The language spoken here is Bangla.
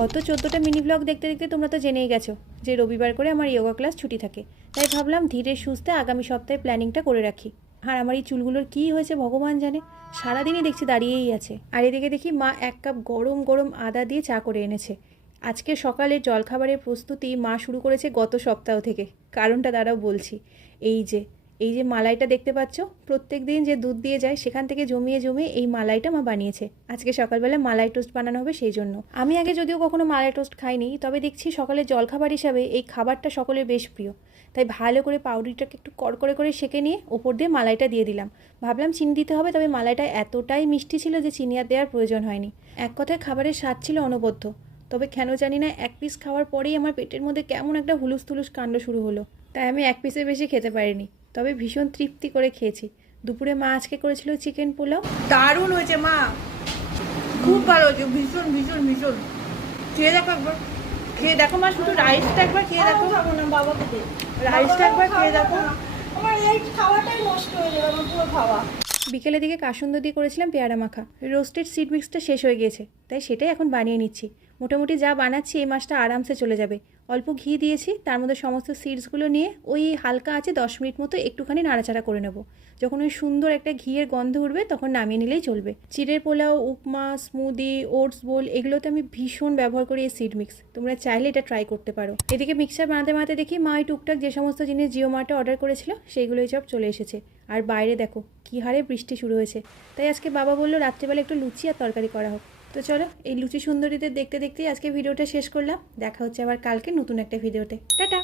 গত 14টা মিনি ব্লগ দেখতে দেখতে তোমরা তো জেনেই গেছো যে রবিবার করে আমার যোগা ক্লাস ছুটি থাকে, তাই ভাবলাম ধীরে সুস্থে আগামী সপ্তাহে প্ল্যানিংটা করে রাখি। আর আমার এই চুলগুলোর কী হয়েছে ভগবান জানে, সারাদিনই দেখছি দাঁড়িয়েই আছে। আর এদিকে দেখি মা 1 কাপ গরম গরম আদা দিয়ে চা করে এনেছে। আজকে সকালের জলখাবারের প্রস্তুতি মা শুরু করেছে গত সপ্তাহ থেকে। কারণটা দাঁড়াও বলছি। এই যে মালাইটা দেখতে পাচ্ছ, প্রত্যেক দিন যে দুধ দিয়ে যায় সেখান থেকে জমিয়ে জমিয়ে এই মালাইটা মা বানিয়েছে। আজকে সকালবেলা মালাই টোস্ট বানানো হবে সেই জন্য। আমি আগে যদিও কখনো মালাই টোস্ট খাইনি, তবে দেখছি সকালের জলখাবার হিসাবে এই খাবারটা সকলের বেশ প্রিয়। তাই ভালো করে পাউরুটিটাকে একটু কড়কড়ে করে সেঁকে নিয়ে ওপর দিয়ে মালাইটা দিয়ে দিলাম। ভাবলাম চিনি দিতে হবে, তবে মালাইটা এতটাই মিষ্টি ছিল যে চিনি আর দেওয়ার প্রয়োজন হয়নি। এক কথায় খাবারের স্বাদ ছিল অনবদ্য। তবে কেন জানি না 1 পিস খাওয়ার পরেই আমার পেটের মধ্যে কেমন একটা হুলুস তুলুস কাণ্ড শুরু হলো। তাই আমি 1 পিসের বেশি খেতে পারিনি, তবে ভীষণ তৃপ্তি করে খেয়েছি। দুপুরে মা আজকে করেছিল চিকেন পোলাও। দারুণ হয়েছে মা, খুব ভালো হয়েছে, ভীষণ ভীষণ ভীষণ। খেয়ে দেখো একবার, খেয়ে দেখো মা, শুধু রাইসটা একবার খেয়ে দেখো। খাবো না, বাবাকে দে। রাইসটা একবার খেয়ে দেখো। আমার এই খাওয়াটাই নষ্ট হয়ে যাবে, আমার পুরো খাওয়া। বিকেলের দিকে কাসুন্দ দিয়ে করেছিলাম পেয়ারা মাখা। রোস্টেড সিড মিক্সটা শেষ হয়ে গিয়েছে, তাই সেটাই এখন বানিয়ে নিচ্ছি। মোটামুটি যা বানাচ্ছি এই মাসটা আরামসে চলে যাবে। অল্প ঘি দিয়েছি, তার মধ্যে সমস্ত সিডসগুলো নিয়ে ওই হালকা আছে 10 মিনিট মতো একটুখানি নাড়াচাড়া করে নেব। যখন ওই সুন্দর একটা ঘিয়ের গন্ধ উঠবে তখন নামিয়ে নিলেই চলবে। চিড়ের পোলাও, উপমা, স্মুদি, ওটস বোল এগুলোতে আমি ভীষণ ব্যবহার করি এই সিড মিক্স। তোমরা চাইলে এটা ট্রাই করতে পারো। এদিকে মিক্সার বানাতে বানাতে দেখি মা ওই টুকটাক যে সমস্ত জিনিস জিও মার্টে অর্ডার করেছিল সেইগুলোই সব চলে এসেছে। আর বাইরে দেখো কী হারে বৃষ্টি শুরু হয়েছে। তাই আজকে বাবা বললো রাত্রেবেলা একটু লুচি আর তরকারি করা হোক। তো চলো এই লুচি সুন্দরীদের দেখতে দেখতেই আজকে ভিডিওটা শেষ করলাম। দেখা হচ্ছে আবার কালকে নতুন একটা ভিডিওতে। টাটা।